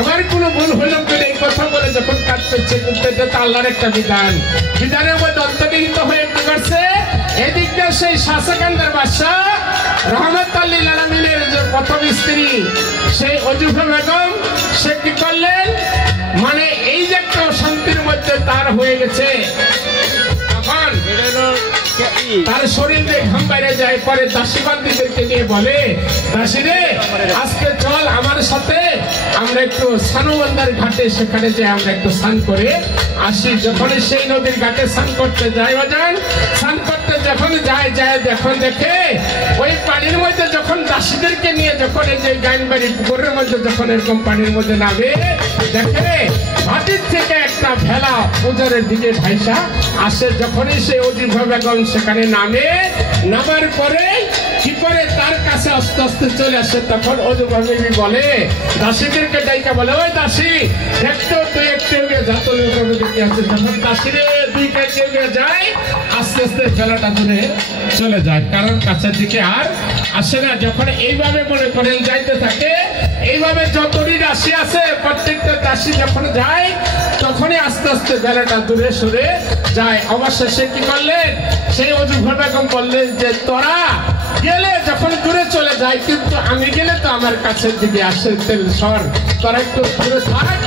আমার কোনো ভুল হলো কিনা এই কথা বলে যখন কাটতেছে, কিন্তু এটা তো আল্লাহর একটা বিধান। বিধানের মধ্যে অন্তর্নিহিত হয়ে কি করছে, এদিকটা সেই শাসকান্দার বাদশা রহমতুল্লাহ লিল আলামিনের যে প্রথম স্ত্রী সেই অজুফা বেগম, সে কি করলেন, মানে এই যে একটা শান্তির মধ্যে তার হয়ে গেছে, তখন তার শরীর দিয়ে ঘাম বাইরে যায়। পরে দাসী বান্দিদেরকে নিয়ে বলে, দাসীরে আজকে চল আমার সাথে আমরা একটু সানুবন্দার ঘাটে, সেখানে যে আমরা একটু স্নান করে আসি। যখন সেই নদীর ঘাটে স্নান করতে যায়, বাজান স্নান করতে যখন যায় যখন দেখে ওই পানির মধ্যে, যখন দাসীদেরকে নিয়ে যখন এই যে গাইনবাড়ি পুকুরের মধ্যে যখন এরকম পানির মধ্যে নামে, দেখে মাটির থেকে একটা ভেলা উজারের দিকে ভাইসা আসে। যখনই সে অজিফা বেগম সেখানে নামার পরে কি করে তার কাছে আস্তে আস্তে চলে আসে, তখন অজিফা বেগম বলে দাসীদেরকে ডাইকা বলে, ওই দাসী একটু তুই একটু যা, তখন দাসীরে দুই কাছে যায়, আস্তে আস্তে ভেলাটা দূরে চলে যায়, কারণ কাছের দিকে আর আসে না। যখন এইভাবে মনে করেন যাইতে থাকে, এইভাবে যতটি দাসী আছে প্রত্যেকটা দাসী যখন যায় তখনই আস্তে আস্তে বেলাটা দূরে সরে যায়। অবশেষে কি করলেন, সেই অজিফা বেগম বললেন যে তোরা গেলে যখন দূরে চলে যায়, কিন্তু আমি গেলে তো আমার কাছের দিকে আসে, সর তোরা একটু দূরে থাক,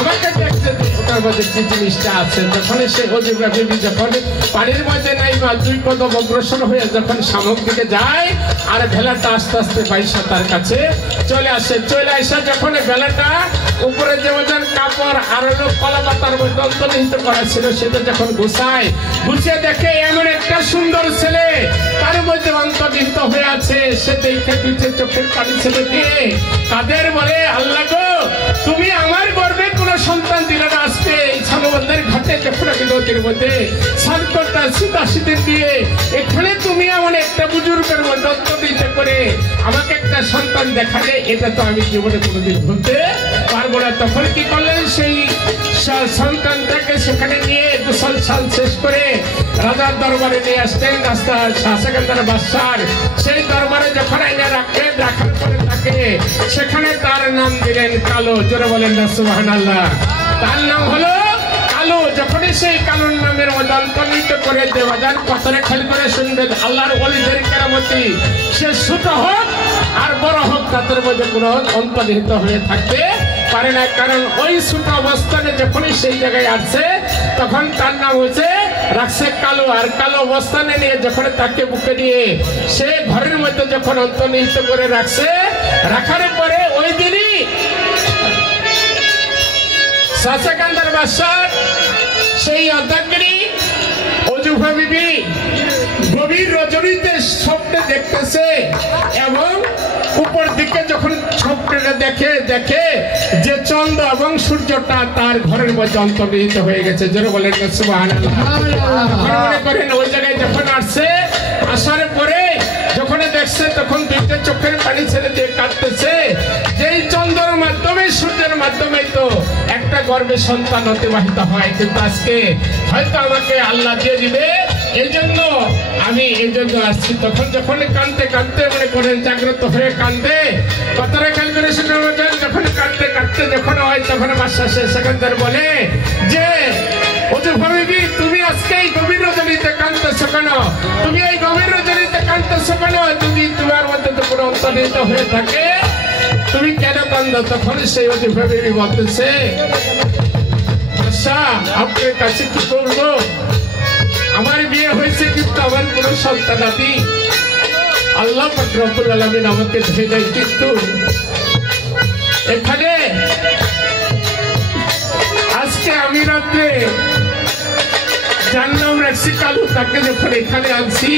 আমাকে দেখতে ওটার মধ্যে কি জিনিসটা আছে। যখন সেই অজিফা বিবি যখন পানির মধ্যে নাই বা দুই কদম অগ্রসর হয়ে যখন শামুক দিকে যায়, আর ভেলাটা আস্তে আস্তে বাইশা তার কাছে চলে আসে। চলে আসা যখন ভেলাটা উপরে যে ওজন কাপড় আর কলা পাতার মধ্যে অন্তর্নিহিত করা ছিল, সেটা যখন গুছিয়ে দেখে এমন একটা সুন্দর ছেলে তার মধ্যে অন্তর্নিহিত হয়ে আছে। সে দেখে দিচ্ছে চোখের পানি ছেলে দিয়ে তাদের বলে, আল্লাহ গো, তুমি আমার গর্বে কোন সন্তান দিলে না, আজকে এই সানুবন্দের ঘাটে যখন আমি নদীর মধ্যে স্নান করতে আসছি দাসীদের দিয়ে, এখানে তুমি এমন একটা বুজুর্গের মধ্যে অন্তর্নিহিত করে আমাকে একটা সন্তান দেখালে, এটা তো আমি জীবনে কোনোদিন ভুলতে পারবো না। তখন কি করলেন, সেই সন্তানটাকে সেখানে নিয়ে গোসল সাল শেষ করে রাজার দরবারে নিয়ে আসতেন। শাসকান্দার বাদশার সেই দরবারে যখন আইনা রাখলেন, রাখার পরে তাকে সেখানে তার নাম দিলেন কালো। জোরে বলেন না সুবহানাল্লাহ। তার নাম হলো কালো। যখনই সেই কালোর নামের মধ্যে অন্তর্নিহিত করে দেবাজান পাথরে খালি করে শুনবেন, আল্লাহর ওলিদের কেরামতি সে ছোট হোক আর বড় হোক, তাদের মধ্যে কোনো অন্তর্নিহিত হয়ে থাকতে পারে না। কারণ ওই ছোট অবস্থানে যখনই সেই জায়গায় আসছে, তখন তার নাম হচ্ছে রাখছে কালো। আর কালো অবস্থানে নিয়ে যখন তাকে বুকে নিয়ে সে ঘরের মধ্যে যখন অন্তর্নিহিত করে রাখছে, রাখার পরে ওই দিনই শাসকান্দার বাদশার সেই অর্ধাঙ্গিনী অজিফা বিবি গভীর রজনীতে স্বপ্নে দেখতেছে, এবং উপর দিকে যখন স্বপ্নটা দেখে যে চন্দ্র এবং সূর্যটা তার ঘরের মধ্যে অন্তর্নিহিত হয়ে গেছে। জোরে বলেন সুবহানাল্লাহ। মনে করেন ওই জায়গায় যখন আসছে, আসার পরে যখন দেখছে, তখন দুইটা চোখের পানি ছেড়ে দিয়ে কাঁদতেছে, যেই চন্দ্রের মাধ্যমে সূর্যের মাধ্যমে তো একটা গর্ভে সন্তান অতিবাহিত হয়, কিন্তু আজকে হয়তো আমাকে আল্লাহ দিয়ে দিবে, এই জন্য আসছি। তখন যখন কাঁদতে কাঁদতে মনে করেন জাগ্রত হয়ে কাঁদে, কথাটা খেয়াল করে শুনে যখন কাঁদতে কাঁদতে যখন হয়, তখন বাদশা শাসকান্দার বলে যে, অজিফা বিবি, তুমি আজকে এই গভীর রজনীতে কাঁদতেছো কেন? তুমি এই গভীর রজনীতে কাঁদতেছো কেন? যদি তোমার মধ্যে তো কোনো অন্তর্নিহিত হয়ে থাকে, তুমি কেন কাঁদো? তখন সেই অজিফা বিবি বলতেছে, বাদশা, আপনার কাছে কি করবো? আমার বিয়ে হয়েছে, কিন্তু আমার কোনো সন্তান আদি আল্লাহ পাক রব্বুল আলামিন আমাকে ধরে দেয়, কিন্তু এখানে আজকে আমি রাত্রে যার নাম রাখছি কালু, তাকে যখন এখানে আনছি,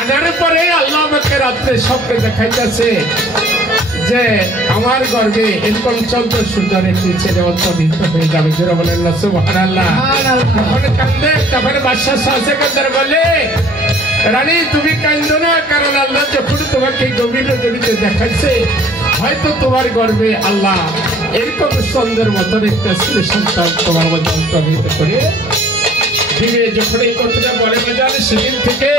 আনার পরে আল্লাহ আমাকে রাত্রে স্বপ্নে দেখাইতেছে যে আমার গর্ভে এরকম চন্দ্র সূর্যের একটি ছেলে অন্তর্নিহিত হয়ে যাবে। জোরে বলেন না সুবহানাল্লাহ। তখন কান্দে, তখন বাদশা শাসকান্দার বলে, রানী তুমি কান্দো না, কারণ আল্লাহ যখন তোমাকে গভীর রজনীতে দেখাচ্ছে, হয়তো তোমার গর্ভে আল্লাহ এরকম চন্দ্রের মতন একটা ছেলে সন্তান তোমার মধ্যে অন্তর্নিহিত করে দিবে। যখন এই কথাটা বলে বাজান, সেদিন থেকে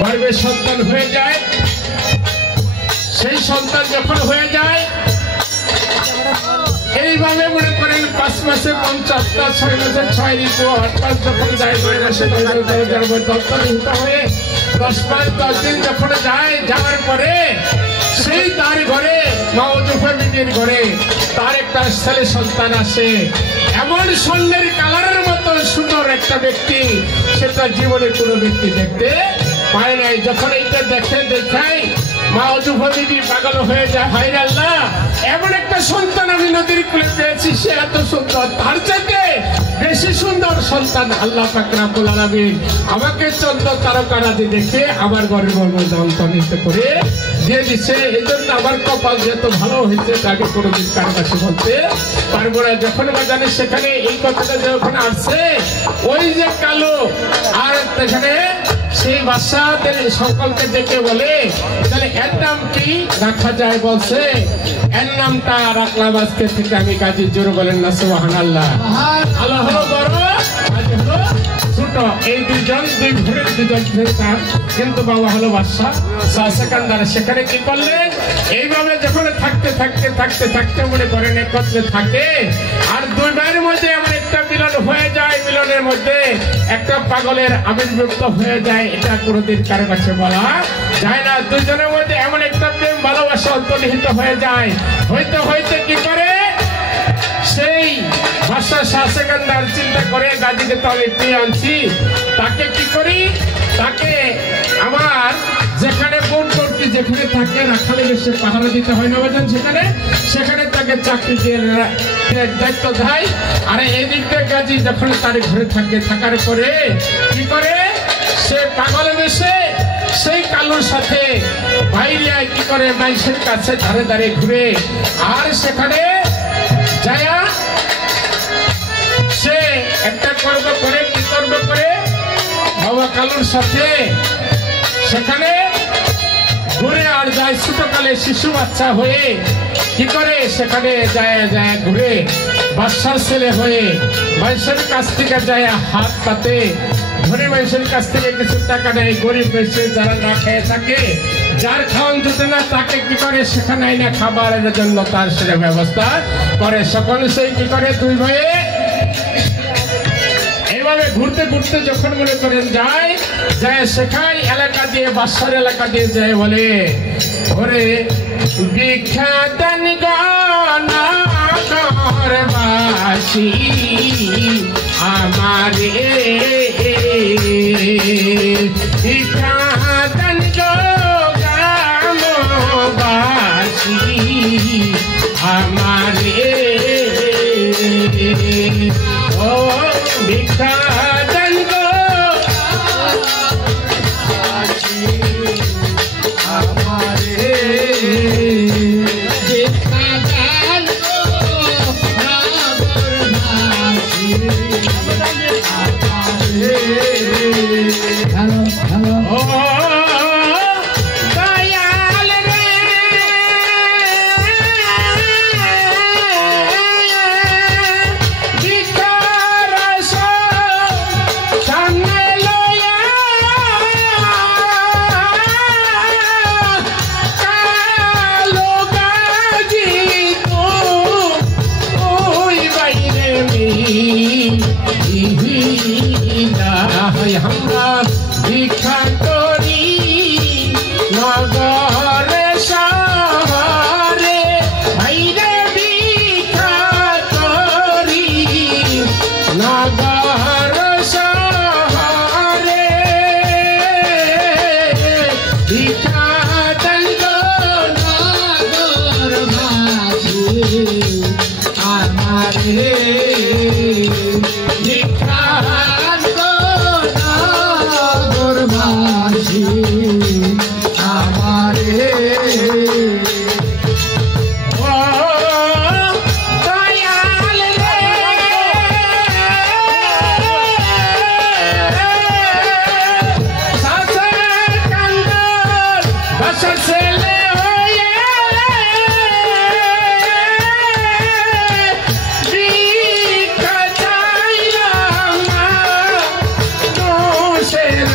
গর্ভে সন্তান হয়ে যায়। সেই সন্তান যখন হয়ে যায় এইভাবে মনে করেন 5 মাসে 50 টা 6 মাসে 6 ঋতু 8 মাস যখন যায় 9 মাসে 10 হয়ে 10 মাস 10 দিন যখন যায় যাওয়ার পরে সেই তার ঘরে মাওজুফাবিদের ঘরে তার একটা ছেলে সন্তান আসে এমন স্বর্ণের কালারের মতো সুন্দর একটা ব্যক্তি সেটা জীবনে কোনো ব্যক্তি দেখতে পায় নাই যখন এইটা দেখাই মাওজুফাবিদি পাগল হয়ে যায় হায় আল্লাহ এমন একটা সন্তান আমি নদীর কুলে পেয়েছি সে এত সুন্দর তার চাইতে বেশি সুন্দর সন্তান আল্লাহ পাক রব্বুল আলামিন আমাকে চন্দ্র তারকারাজি দেখে আমার ঘরের মধ্যে অন্তর্নিহিত করে দিয়ে দিচ্ছে এই জন্য আমার কপাল যেত ভালো হয়েছে তাকে কোনোদিন কারো কাছে বলতে পারবো না যখন জানি সেখানে এই কথাটা যখন আসছে ওই যে কালো আর সেখানে সেই বাচ্চাদের সকলকে দেখে বলে তাহলে এর নাম কি রাখা যায় বলছে এর নামটা রাখলাম আজকে থেকে আমি গাজী জোর বলেন না সুবহানাল্লাহ আল্লাহ হলো বড় গাজী হলো ছোট এই দুইজন দুই ঘরের দুজন তার কিন্তু বাবা হলো বাদশা শাহ সেকান্দার সেখানে কি করলেন এইভাবে যখন থাকতে মনে করেন একত্রে থাকে আর দুই ভাইয়ের মধ্যে এমন একটা মিলন হয়ে যায় মিলনের মধ্যে একটা পাগলের আবির্ভূত হয়ে যায় এটা কোনোদিন কারো কাছে বলা যায় না দুজনের মধ্যে এমন একটা প্রেম ভালোবাসা অন্তর্নিহিত হয়ে যায় হইতে কি করে সেই বাদশা শাহ সেকান্দার চিন্তা করে গাজীকে তবে পেয়ে আনছি তাকে কি করি তাকে আমার যেখানে বোন করতে যেখানে থাকে রাখালে বেশি পাহারা দিতে হয় না বাজান সেখানে তাকে চাকরি দিয়ে দায়িত্ব দেয় আর এদিক থেকে গাজী যখন তার ঘরে থাকার পরে কি করে সে পাগল বেশে সেই কালোর সাথে বাইরে কি করে মানুষের কাছে ধারে ঘুরে আর সেখানে যায়া সে একটা কর্ম করে কি কর্ম করে বাবা কালুর সাথে সেখানে ঘুরে আর যায় ছোটকালে শিশু বাচ্চা হয়ে কি করে সেখানে যায় ঘুরে বাদশার ছেলে হয়ে মানুষের কাছ থেকে যায় হাত পাতে ধরে মানুষের কাছ থেকে কিছু টাকা নেয় গরিব মানুষের যারা না খেয়ে থাকে যার খাওয়ান জুটে না তাকে কি করে সেখানে না খাবারের জন্য তার সেটা ব্যবস্থা করে সকল সেই কি করে দুই ভাইয়ে এইভাবে ঘুরতে যখন মনে করেন যায় সেখানে এলাকা দিয়ে বাদশার এলাকা দিয়ে যায় বলে ওরে বিখ্যাতন গণবাসী আমারে বিখ্যাতন গণবাসী আমারে ও বিখ্যাতন গণবাসী আমারে আমরা ভিক্ষা করি নগরে শহরে বাইরে ভিক্ষা করি নগর শহরে ভিক্ষা দন্ড নগর মাঝে আমারে ভিক্ষা আমারে ও দয়াল রে সাসকান্দর বাসার ছেলে হয়ে ভিক্ষা চাইলাম না দোষের